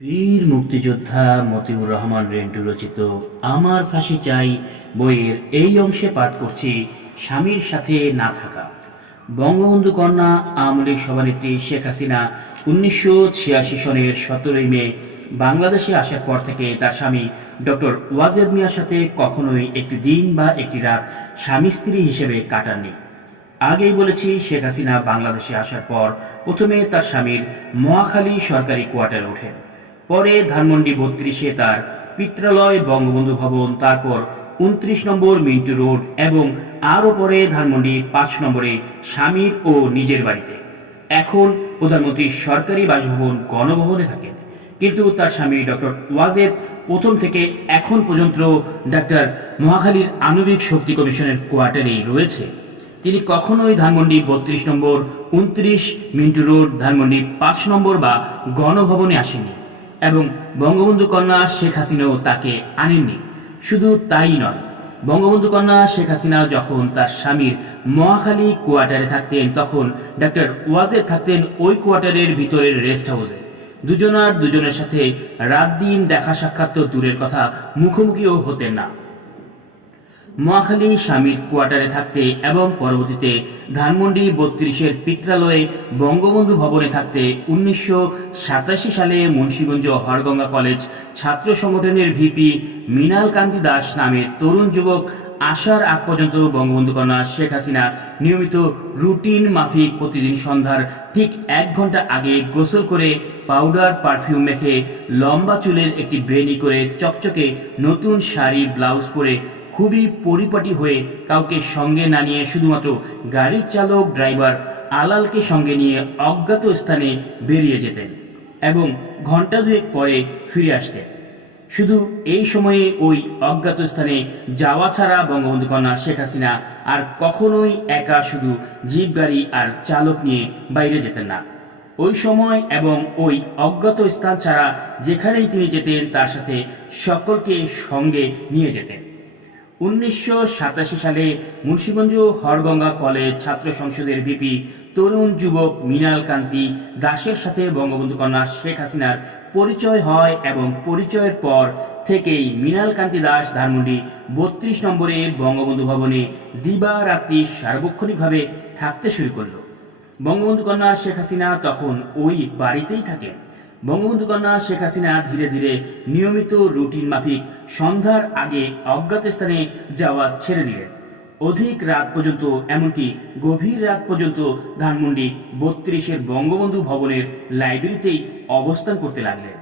বীর মুক্তিযোদ্ধা মতিউর রহমান রেন্টু রচিত আমার ফাঁসি চাই বইয়ের এই অংশে পাঠ করছি স্বামীর সাথে না থাকা। বঙ্গবন্ধু কন্যা আওয়ামী লীগ সভানেত্রী শেখ হাসিনা উনিশশো ছিয়াশি সনের সতেরোই মে বাংলাদেশে আসার পর থেকে তার স্বামী ডক্টর ওয়াজেদ মিয়ার সাথে কখনোই একটি দিন বা একটি রাত স্বামী স্ত্রী হিসেবে কাটাননি। আগেই বলেছি, শেখ হাসিনা বাংলাদেশে আসার পর প্রথমে তার স্বামীর মহাখালী সরকারি কোয়ার্টারে ওঠেন। পরে ধানমন্ডি বত্রিশে তার পিত্রালয় বঙ্গবন্ধু ভবন, তারপর উনত্রিশ নম্বর মিন্টু রোড এবং আরও পরে ধানমন্ডি পাঁচ নম্বরে স্বামীর ও নিজের বাড়িতে। এখন প্রধানমন্ত্রী সরকারি বাসভবন গণভবনে থাকেন। কিন্তু তার স্বামী ডক্টর ওয়াজেদ প্রথম থেকে এখন পর্যন্ত ডাক্তার মহাখালীর আণবিক শক্তি কমিশনের কোয়ার্টারেই রয়েছে। তিনি কখনোই ধানমন্ডি বত্রিশ নম্বর উনত্রিশ মিন্টু রোড, ধানমন্ডি পাঁচ নম্বর বা গণভবনে আসেনি এবং বঙ্গবন্ধু কন্যা শেখ হাসিনাও তাকে আনেননি। শুধু তাই নয়, বঙ্গবন্ধু কন্যা শেখ হাসিনা যখন তার স্বামীর মহাখালী কোয়ার্টারে থাকতেন, তখন ডাক্তার ওয়াজে থাকতেন ওই কোয়ার্টারের ভিতরের রেস্ট হাউসে। দুজনার দুজনের সাথে রাত দিন দেখা সাক্ষাৎ তো দূরের কথা, মুখোমুখিও হতেন না। মহাখালী স্বামীর কোয়ার্টারে থাকতে এবং পরবর্তীতে ধানমন্ডি বত্রিশের পিত্রালয়ে বঙ্গবন্ধু ভবনে থাকতে উনিশশো সাতাশি সালে মুন্সীগঞ্জ হরগঙ্গা কলেজ ছাত্র সংগঠনের ভিপি মৃণাল কান্তি দাস নামের তরুণ যুবক আসার আগ পর্যন্ত বঙ্গবন্ধু কন্যা শেখ হাসিনা নিয়মিত রুটিন মাফিক প্রতিদিন সন্ধ্যার ঠিক এক ঘণ্টা আগে গোসল করে পাউডার, পারফিউম মেখে লম্বা চুলের একটি বেনি করে চকচকে নতুন শাড়ি, ব্লাউজ পরে খুবই পরিপাটি হয়ে কাউকে সঙ্গে না নিয়ে শুধুমাত্র গাড়ির চালক, ড্রাইভার আলালকে সঙ্গে নিয়ে অজ্ঞাত স্থানে বেরিয়ে যেতেন এবং ঘণ্টা দুয়েক পরে ফিরে আসতেন। শুধু এই সময়ে ওই অজ্ঞাত স্থানে যাওয়া ছাড়া বঙ্গবন্ধু কন্যা শেখ হাসিনা আর কখনোই একা শুধু জিপ গাড়ি আর চালক নিয়ে বাইরে যেতেন না। ওই সময় এবং ওই অজ্ঞাত স্থান ছাড়া যেখানেই তিনি যেতেন, তার সাথে সকলকে সঙ্গে নিয়ে যেতেন। উনিশশো সাতাশি সালে মুন্সীগঞ্জ হরগঙ্গা কলেজ ছাত্র সংসদের ভিপি তরুণ যুবক মৃণাল কান্তি দাসের সাথে বঙ্গবন্ধু কন্যা শেখ হাসিনার পরিচয় হয় এবং পরিচয়ের পর থেকেই মৃণাল কান্তি দাস ধানমন্ডি বত্রিশ নম্বরে বঙ্গবন্ধু ভবনে দিবা রাত্রি সার্বক্ষণিকভাবে থাকতে শুরু করল। বঙ্গবন্ধু কন্যা শেখ হাসিনা তখন ওই বাড়িতেই থাকেন। বঙ্গবন্ধু কন্যা শেখ হাসিনা ধীরে ধীরে নিয়মিত রুটিন মাফিক সন্ধ্যার আগে অজ্ঞাত স্থানে যাওয়া ছেড়ে দিলেন। অধিক রাত পর্যন্ত, এমনকি গভীর রাত পর্যন্ত ধানমন্ডি বত্রিশের বঙ্গবন্ধু ভবনের লাইব্রেরিতেই অবস্থান করতে লাগলেন।